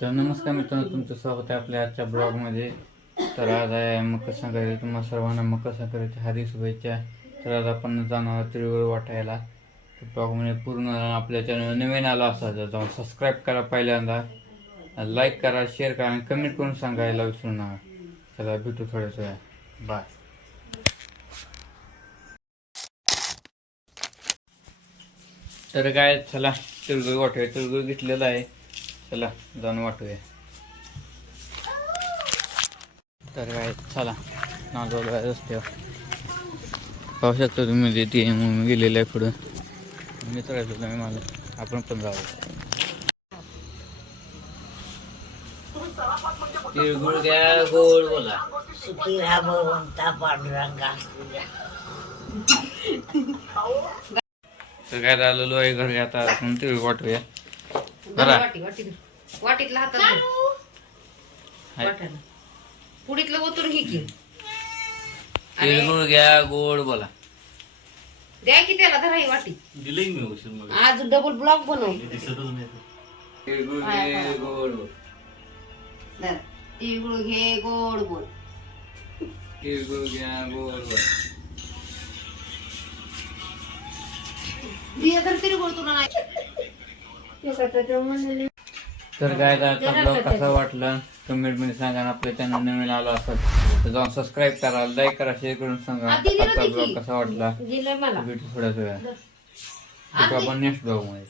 तर नमस्कार मित्रांनो तुमचं स्वागत आहे आपल्या आजच्या ब्लॉगमध्ये. तर आज आहे मकर संक्रांती तुम्हाला सर्वांना मकर संक्रांती हार्दिक शुभेच्छा. तर आज आपण जाणार आहोत तिळगुळ वाटायला. तर ब्लॉगमध्ये म्हणजे पूर्ण आपल्या चॅनल नवीन आला असा तर जाऊन सबस्क्राईब करा पहिल्यांदा. लाईक करा शेअर करा आणि कमेंट करून सांगायला विसरू नका. चला भेटू थोड्याच वेळा बाय तर काय चला तिळगुळ वाटाय तिळगुळ घेतलेला आहे. चला जाऊन वाटूया. तर काय चला नागोला रस्त्यावर पाहू शकता तुम्ही तिथे मग गेलेलं आहे पुढं. मी चढायचो नाही मला आपण पण जाऊ. तिळगुळ घ्या गोड बोला. सुखी राहा भगवंता पांडुरंगा. तर काय झालेलो आहे घरी. आता आपण तिळगुळ वाटूया. बरा वाटी वाटी वाटीतला हातात धर. हाय. वाट्याला. पुडीतलं ओतून घे की. तिळगुळ घ्या गोड बोला. द्या की त्याला धरा ही वाटी. दिलंय मी औषध मग. आज डबल ब्लॉक बनव दिसतच नाही तिळगुळ घे गोड बोल. धर. तिळगुळ घे गोड बोल. तिळगुळ घ्या गोड बोल. बिया तर तिळगुळ तुला नाही. तर काय आजचा ब्लॉग कसा वाटला? कमेंटमध्ये सांगा आपल्या चॅनल नवीन आला असेल तर जाऊन सबस्क्राईब करा लाईक करा शेअर करून सांगा. आजचा ब्लॉग. कसा वाटला? भेटू थोड्याच वेळा आपण नेक्स्ट ब्लॉगमध्ये.